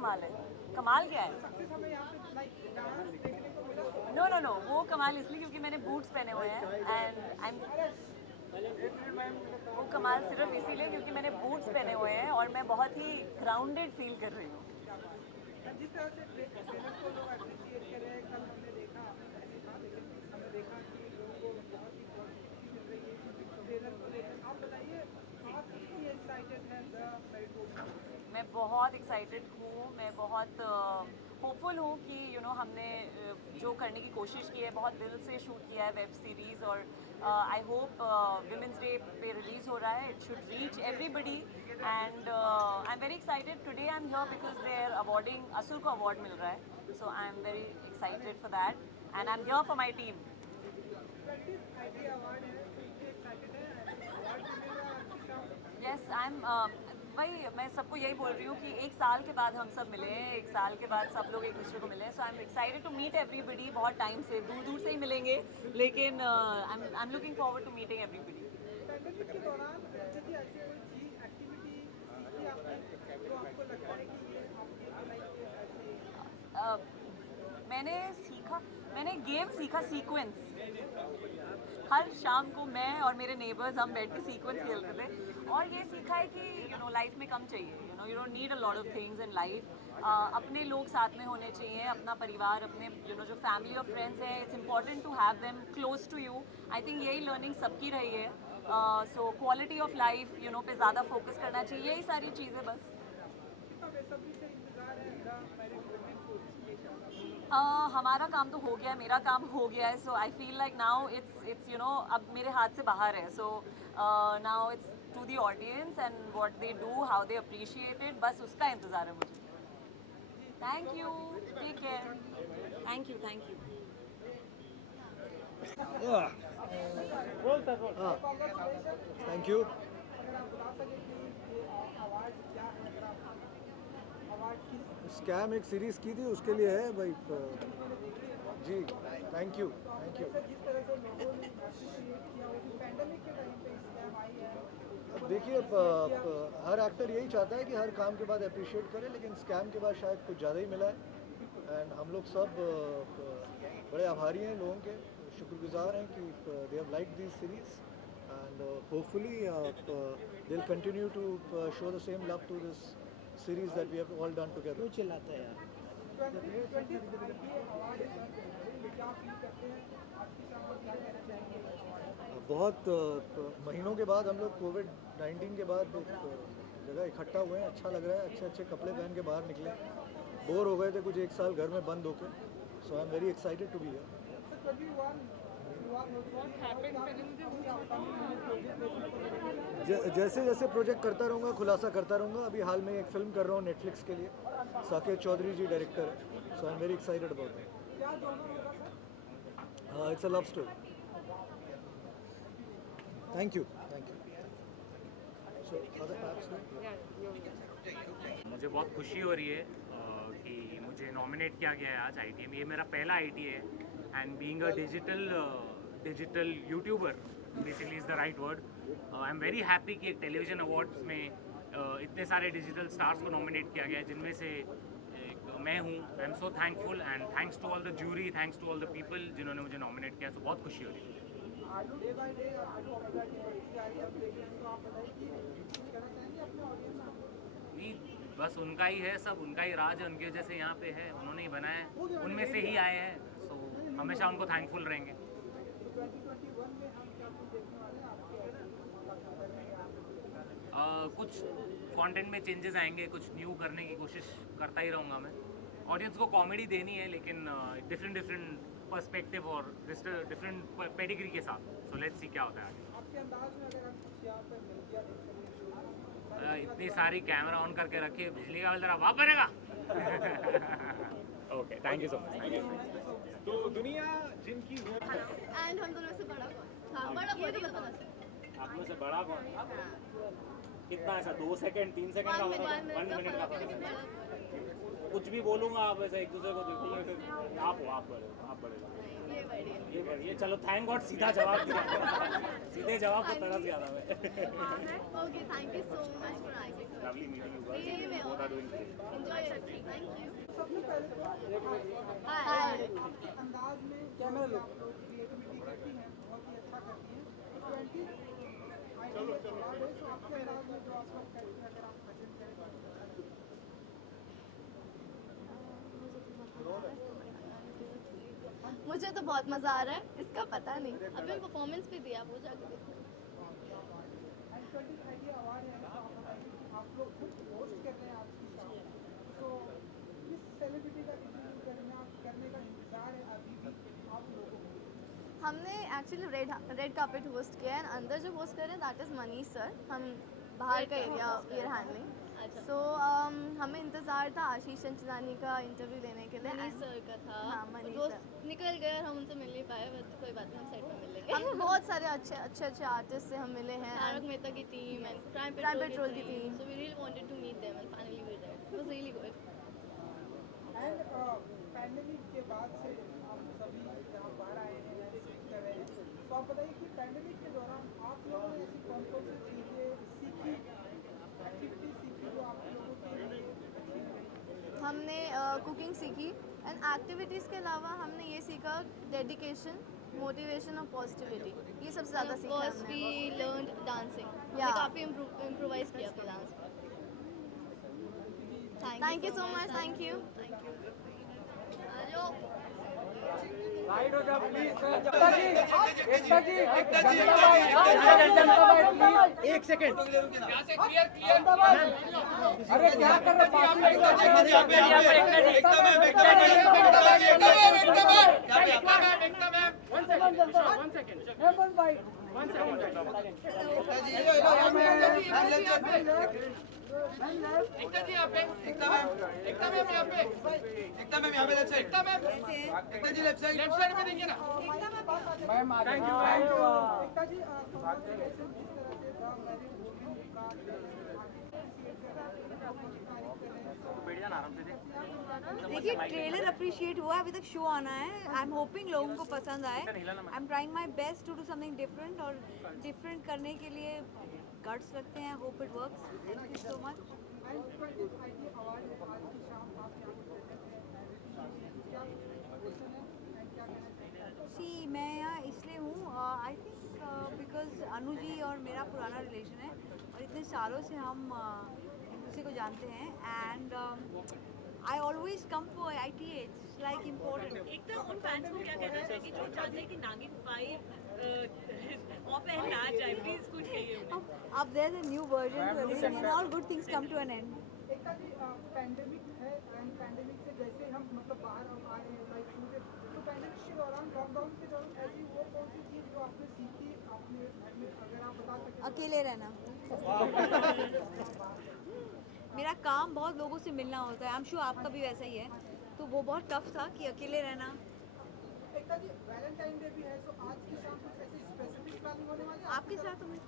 कमाल है? कमाल क्या है? नो नो नो, वो कमाल इसलिए क्योंकि मैंने बूट्स पहने हुए हैं एंड आई एम, वो कमाल सिर्फ इसीलिए क्योंकि मैंने बूट्स पहने हुए हैं और मैं बहुत ही ग्राउंडेड फील कर रही हूँ। जिस तरह से ट्रेलर को लोग अप्रिशिएट कर रहे हैं, कल हमने देखा ऐसे था, लेकिन हमने देखा कि लोगों को बहुत ही पॉजिटिविटी मिल रही है ट्रेलर को लेकर। आप बताइए, आप कितनी एक्साइटेड हैं द मेरिट? मैं बहुत एक्साइटेड हूँ, मैं बहुत होपफुल हूँ कि हमने जो करने की कोशिश की है, बहुत दिल से शूट किया है वेब सीरीज़, और आई होप विमेंस डे पे रिलीज़ हो रहा है, it should reach everybody and I am very excited. Today I am here because they are awarding, Asur को अवार्ड मिल रहा है, so I am very excited for that and I am here for my team. Award है तो इतने excited है, award मिलेगा आपकी शाम? यस आई एम, वही मैं सबको यही बोल रही हूँ कि एक साल के बाद हम सब मिले हैं, एक साल के बाद सब लोग एक दूसरे को मिले हैं, so I am excited to meet everybody. बहुत टाइम से दूर दूर से ही मिलेंगे, लेकिन I am looking forward to meeting everybody. Pandemic के दौरान यदि ऐसी कोई चीज एक्टिविटी सीखी आपने जो आपको लगता है कि ये आपकी लाइफ ऐसे? मैंने सीखा, मैंने गेम सीखा, सीक्वेंस। हर शाम को मैं और मेरे नेबर्स हम बैठ के सीक्वेंस खेलते थे, और ये सीखा है कि लाइफ में कम चाहिए, you don't need a lot of things in life. अपने लोग साथ में होने चाहिए, अपना परिवार, अपने जो फैमिली और फ्रेंड्स हैं, it's important to have them close to you. I think यही लर्निंग सबकी रही है, सो क्वालिटी ऑफ लाइफ पे ज़्यादा फोकस करना चाहिए, यही सारी चीज़ें बस। कितना बेसब्री से इंतजार है द मेरिट हमारा काम तो हो गया है, मेरा काम हो गया है, so I feel like now it's अब मेरे हाथ से बाहर है, so now it's to the audience and what they do, how they appreciate it, बस उसका इंतज़ार है मुझे। Thank you, take care, thank you, thank you. Thank you. अगर आप बता सकें कि ये अवार्ड क्या है, अगर आप अवार्ड किस स्कैम एक सीरीज की थी, उसके लिए है भाई। जी, थैंक यू, थैंक यू। जिस तरह से लोगों ने अप्रिशिएट किया हो कि पैंडेमिक के टाइम पे स्कैम आई है। देखिए, हर एक्टर यही चाहता है कि हर काम के बाद अप्रिशिएट करे, लेकिन स्कैम के बाद शायद कुछ ज़्यादा ही मिला है। एंड हम लोग सब बड़े आभारी हैं लोगों के, शुक्रगुजार हैं कि they have like this series and hopefully they will continue to show the same love to this series that we have all done together. चिल्लाता है यार। बहुत महीनों के बाद हम लोग कोविड-19 के बाद एक जगह इकट्ठा हुए हैं, अच्छा लग रहा है, अच्छे अच्छे कपड़े पहन के बाहर निकले, बोर हो गए थे कुछ एक साल घर में बंद होकर, so I am very excited to be here. जैसे जैसे प्रोजेक्ट करता रहूँगा, खुलासा करता रहूँगा। अभी हाल में एक फिल्म कर रहा हूँ नेटफ्लिक्स के लिए, साकेत चौधरी जी डायरेक्टर है, so I am very excited about it. It's a love story. Thank you, thank you. So other parts मुझे बहुत खुशी हो रही है कि मुझे नॉमिनेट किया गया है आज ITA में। ये मेरा पहला ITA है and being a digital YouTuber basically is the right word. I am very happy कि एक टेलीविज़न अवार्ड्स में इतने सारे डिजिटल स्टार्स को नॉमिनेट किया गया है, जिनमें से एक मैं हूँ। I am so thankful and thanks to all the jury, thanks to all the people जिन्होंने मुझे नॉमिनेट किया, तो बहुत खुशी हो रही है। डे बाय डे आपकी पॉपुलैरिटी बढ़ती जा रही है, आप देख रहे हैं, तो आप बताइए कि कुछ कहना चाहेंगे अपने ऑडियंस को? नहीं, बस उनका ही है, सब उनका ही राज है, उनकी वजह से यहाँ पे है, उन्होंने ही बनाया है, उनमें से ही आए हैं, सो हमेशा उनको थैंकफुल रहेंगे। 2021 में हम क्या कुछ देखने वाले हैं आपके? कुछ कंटेंट में चेंजेस आएंगे, कुछ न्यू करने की कोशिश करता ही रहूँगा मैं। ऑडियंस को कॉमेडी देनी है, लेकिन डिफरेंट पर्सपेक्टिव और डिफरेंट पेडिग्री के साथ, सो लेट्स सी क्या होता है आगे। आपके अंदाज में अगर हम कुछ यहाँ पे मिल गया देख सकते हैं? इतनी सारी कैमरा ऑन करके रखिए, बिजली का बिल जरा वापस रहेगा। Okay, thank you so much. तो दुनिया जिनकी एंड हम दोनों से बड़ा कौन? हाँ, बड़ा कोई नहीं बता सकता। आप में से बड़ा कौन है? हाँ, कितना ऐसा 2 सेकंड 3 सेकंड का फर्क? 1 मिनट का फर्क है। कुछ भी बोलूंगा आप ऐसे एक दूसरे को देखोगे, फिर आप बड़े हो, आप बड़े हो। ये बढ़िया ये बढ़िया, चलो थैंक गॉड सीधा जवाब दिया। सीधे जवाब को तरस गया था मैं। Okay thank you so much for asking lovely meeting you guys, Same here. Both are doing great. Enjoy your trip thank you सबसे पहले तो हाय आपके अंदाज में जो भी आप लोग क्रिएटिविटी करती हैं बहुत ही अच्छा करती हैं। 20 आइडिया के बाद है तो आपके अंदाज में जो आप लोग करती हैं अगर आप प्रेजेंट करें तो मुझे तो बहुत मजा आ रहा है, इसका पता नहीं, अभी परफॉर्मेंस भी दिया, वो जाके देखो। एंड 20 आइडिया अवार्ड है तो आप बताइए कि आप लोग खुद होस्ट कर रहे हैं आज की शाम, तो किस सेलिब्रिटी का इंटरव्यू करने का इंतजार है अभी भी आप लोगों को? हमने एक्चुअली रेड कार्पेट होस्ट किया है, अंदर जो होस्ट कर रहे हैं दैट इज़ मनीष सर, हम बाहर का एरिया ईयर हैंडलिंग। सो हमें इंतज़ार था आशीष चंचलानी का इंटरव्यू लेने के लिए। मनीष सर का था। हाँ, मनीष दोस्त सर। निकल गए और हम उनसे मिल नहीं पाए, बट कोई बात नहीं, हम सेट में मिल लेंगे। हम बहुत सारे अच्छे आर्टिस्ट से हम मिले हैं। तारक मेहता की team and Prime Prime Petrol Petrol की की team, team. So we really wanted to meet them and finally we there. It was really good. And pandemic के बाद से आप सभी यहाँ बाहर आए हैं, नए सीख कर रहे हैं, तो आप बताइए कि पैंडेमिक के दौरान आप लोगों ने ऐसी कौन कौन सी चीज़ें सीखी, एक्टिविटी सीखी जो आप लोगों के लिए अच्छी लगी? हमने कुकिंग सीखी एंड एक्टिविटीज़ के अलावा हमने ये सीखा डेडिकेशन, मोटिवेशन और पॉजिटिविटी, ये सबसे ज़्यादा ऑफ सीखा कोर्स हमने। We learned dancing. हमने Yeah. काफी इम्प्रोवाइज किया अपने डांस पर। Thank you so much, thank you. एक सेकंड एकता जी congratulations जिस तरह से द मैरिड वुमेन का देखिए ट्रेलर अप्रिशिएट हुआ है, अभी तक शो आना है। आई एम होपिंग लोगों को पसंद आए। I am trying my best to do something different, और डिफरेंट करने के लिए गट्स लगते हैं। Hope it works. Thank you so much. And 20 IT award है आज की शाम आप यहाँ पर प्रेजेंट हैं, क्या क्वेश्चन है एंड क्या कहना चाहेंगे? सी मैं यहाँ इसलिए हूँ, I think because Anu ji और मेरा पुराना रिलेशन है और इतने सालों से हम एक दूसरे को जानते हैं। And I always come for ITA, it's like important. एक तो उन फैंस को क्या कहना चाहिए जो चाहते हैं कि नागिन 5 ऑफ एंड ना जाए, प्लीज कुछ कहिए। अब there is a new version to everything and all good things come to an end. Ekta ji pandemic है एंड पैंडेमिक से जैसे हम मतलब बाहर आ रहे हैं लाइक पूरे, तो पैंडेमिक के दौरान लॉकडाउन के दौरान ऐसी वो कौन सी चीज़ जो आपने सीखी आपने घर में, अगर आप बता सकें? अकेले रहना। मेरा काम बहुत लोगों से मिलना होता है। आई एम श्योर आपका भी वैसा ही है, तो वो बहुत टफ था कि अकेले रहना। एकता जी वैलेंटाइन डे भी है, तो आज की शाम कुछ ऐसी स्पेसिफिक प्लानिंग होने वाली है आपके साथ हूँ मैं।